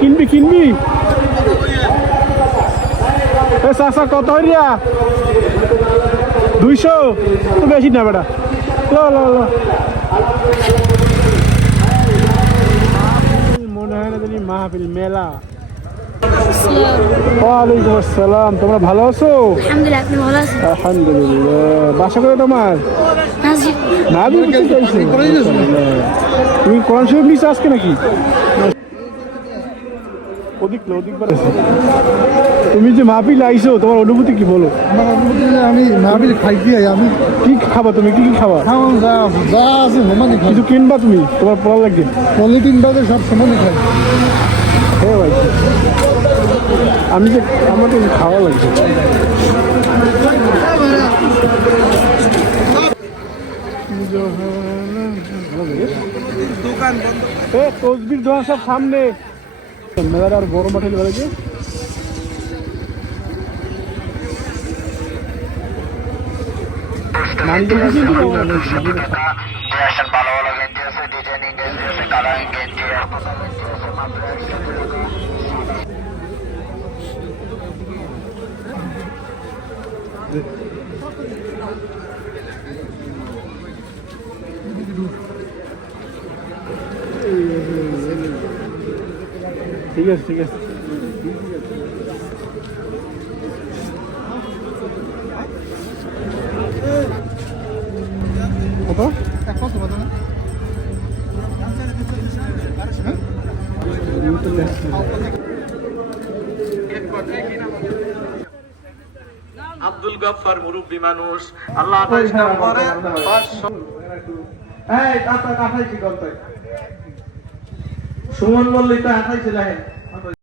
কিনবি কিনবি চাষা কত হইয়া 200 তো বেশি না বেটা মনে হয় না জানি মাহফিল মেলা। ওয়ালাইকুম আসসালাম, তোমরা ভালো আছো? আলহামদুলিল্লাহ। বাসা করে তোমার তুমি কোরআন শরীফ নিচে আজকে নাকি? তুমি যে মাহফিল আইছো তোমার অনুভূতি কি বলো? আমার অনুভূতি আমি মাহফিল খাইতে আমি কি খাবা? তুমি কি কি খাবা? যা আছে সমানে খাই। কিছু কিনবা তুমি? তোমার পড়া লাগবে পলিথিন বাদে সব সমানে খাই। হ্যাঁ ভাই, আমি যে আমার তো খাওয়া লাগবে। তসবির দোকান সব সামনে মেলার আর বড় মাঠে বেড়েছে। ঠিক আছে ঠিক আছে। কত? আব্দুল গফফার মুরব্বী মানুষ, আল্লাহ সুমন বললি তো 28 ছিল।